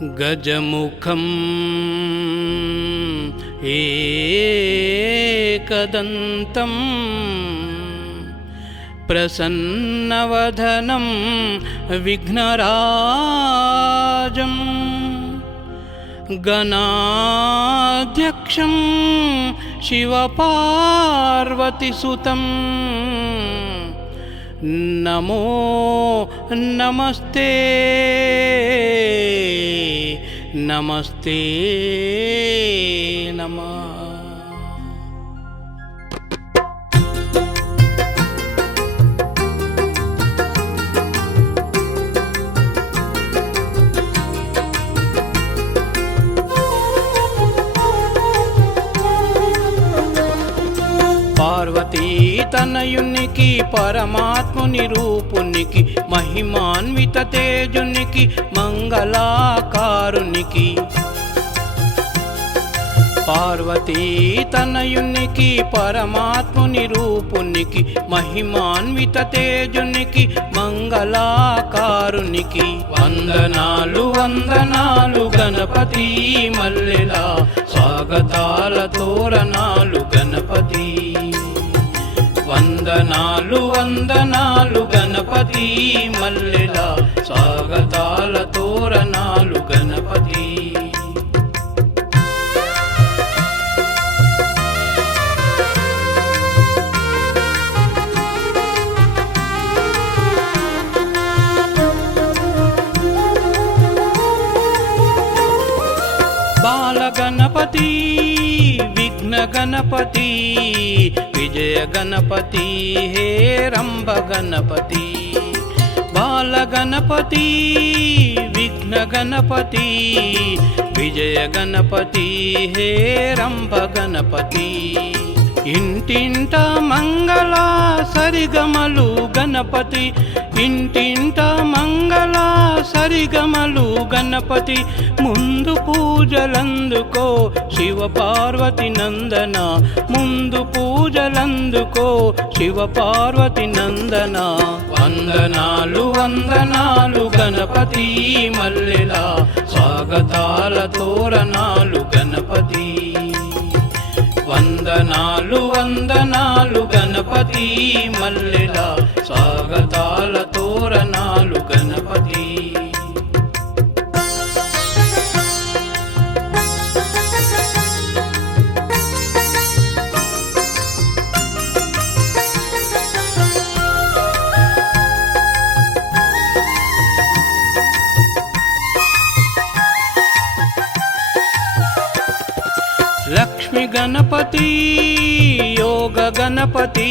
गजमुखं एकदन्तं प्रसन्नवदनं विघ्नराजं गणाध्यक्षं शिवपार्वतीसुतं नमो नमस्ते नमस्ते नमः। పార్వతీ తనయునికి పరమాత్ముని రూపునికి మహిమాన్విత తేజునికి మంగళాకారునికి పార్వతీ తనయునికి పరమాత్ముని రూపునికి మహిమాన్విత తేజునికి మంగళాకారునికి వందనాలు వందనాలు గణపతి మల్లెలా స్వాగతాల తోరణాలు గణపతి వందనాలు వందనాలు గణపతి మల్లెలా స్వాగతాల తోరణాలు గణపతి। बालगणपति विघ्न गणपति विजय गणपति हे रंभ गणपति बालगणपति विघ्न गणपति विजय गणपति हे रंभ गणपति इंटिंट मंगल सरिगमलु गणपति इंटिंट मंगल सरिगमलु गणपति ముందు పూజలందుకో శివ పార్వతి నందన ముందు పూజలందుకో శివ పార్వతి నందన వందనాలు వందనాలు గణపతి మల్లెలా స్వాగతాల తోరణాలు గణపతి వందనాలు వందనాలు గణపతి మల్లెలా స్వాగతాల తోరణాలు గణపతి। लक्ष्मी गणपति योग गणपति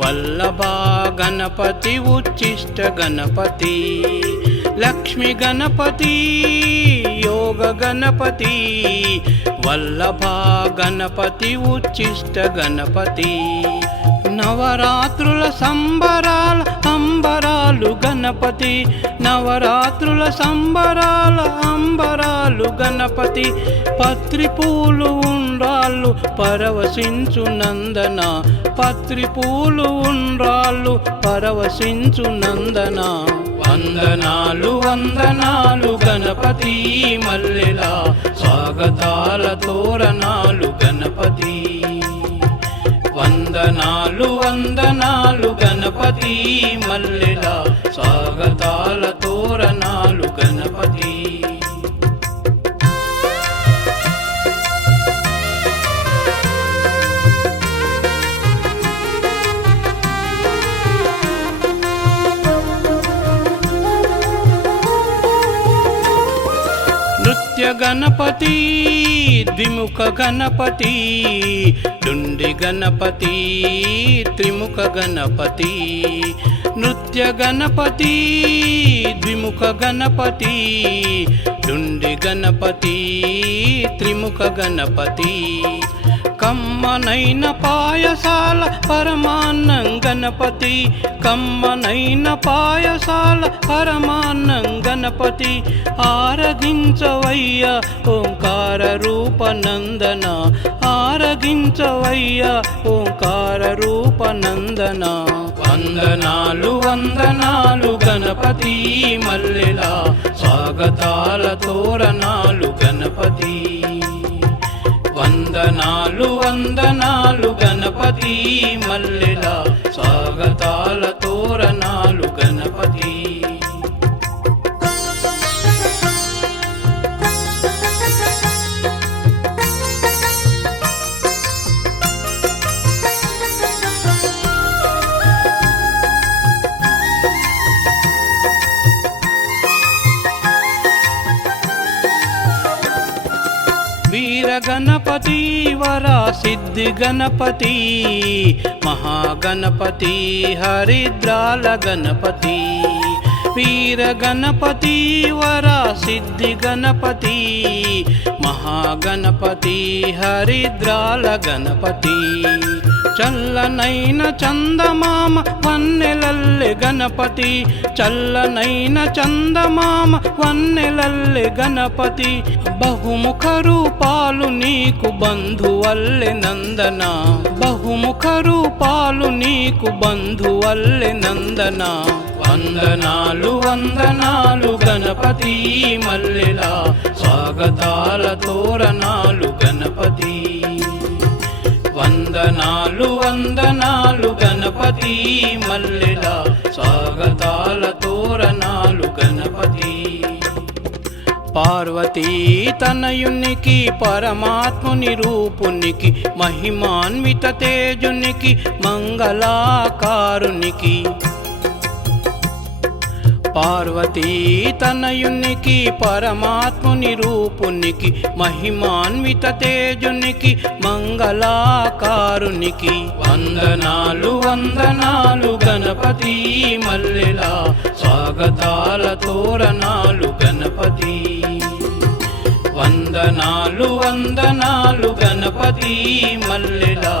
वल्लभा गणपति उच्चिष्ट गणपति लक्ष्मी गणपति योग गणपति वल्लभा गणपति उच्चिष्ट गणपति నవరాత్రుల సంబరాల అంబరాలు గణపతి నవరాత్రుల సంబరాల అంబరాలు గణపతి పత్రి పూలు ఉండ్రాళ్ళు పరవశించు నందన పత్రి పూలు ఉండ్రాళ్ళు పరవశించు నందన వందనాలు వందనాలు గణపతి మల్లెలా స్వాగతాల తోరణాలు గణపతి వందనాలు వందనాలు గణపతి మల్లెలా స్వాగతాల తోరణాలు గణపతి। नृत्य गणपति द्विमुख गणपति डुंडी गणपति त्रिमुख गणपति नृत्य गणपति द्विमुख गणपति डुंडी गणपति त्रिमुख गणपति కమ్మనైన పాయసాల పరమాన్నం గణపతి కమ్మనైన పాయసాల పరమాన్నం గణపతి గణపతి ఆరగించవయ్య ఓంకార రూపనందన ఆరగించవయ్య ఓంకార రూపనందన వందనాలు వందనాలు గణపతి మల్లెలా స్వాగతాల తోరణాలు గణపతి వందనాలు వందనాలు గణపతి మల్లెలా స్వాగతాల తోరణాలు గణపతి వీర గణపతి వర సిద్ధి గణపతి మహాగణపతి హరిద్రాల గణపతి వీర గణపతి వర సిద్ధి గణపతి మహాగణపతి హరిద్రాల గణపతి చల్లనైన చందమామ వన్నెలల్లె గణపతి చల్లనైన చందమామ వన్నెలల్లె గణపతి బహుముఖ రూపాలు నీకు బంధువల్లె నందన బహుముఖ రూపాలు నీకు బంధువల్లె నందన వందనాలు వందనాలు గణపతి మల్లెలా స్వాగతాల తోరణాలు గణపతి వందనాలు వందనాలు గణపతి మల్లెలా స్వాగతాల తోరణాలు గణపతి పార్వతీ తనయునికి పరమాత్ముని రూపునికి మహిమాన్విత తేజునికి మంగళాకారునికి పార్వతీ తనయునికి పరమాత్ముని రూపునికి మహిమాన్విత తేజునికి మంగళాకారునికి వందనాలు వందనాలు గణపతి మల్లెలా స్వాగతాల తోరణాలు గణపతి వందనాలు వందనాలు గణపతి మల్లెలా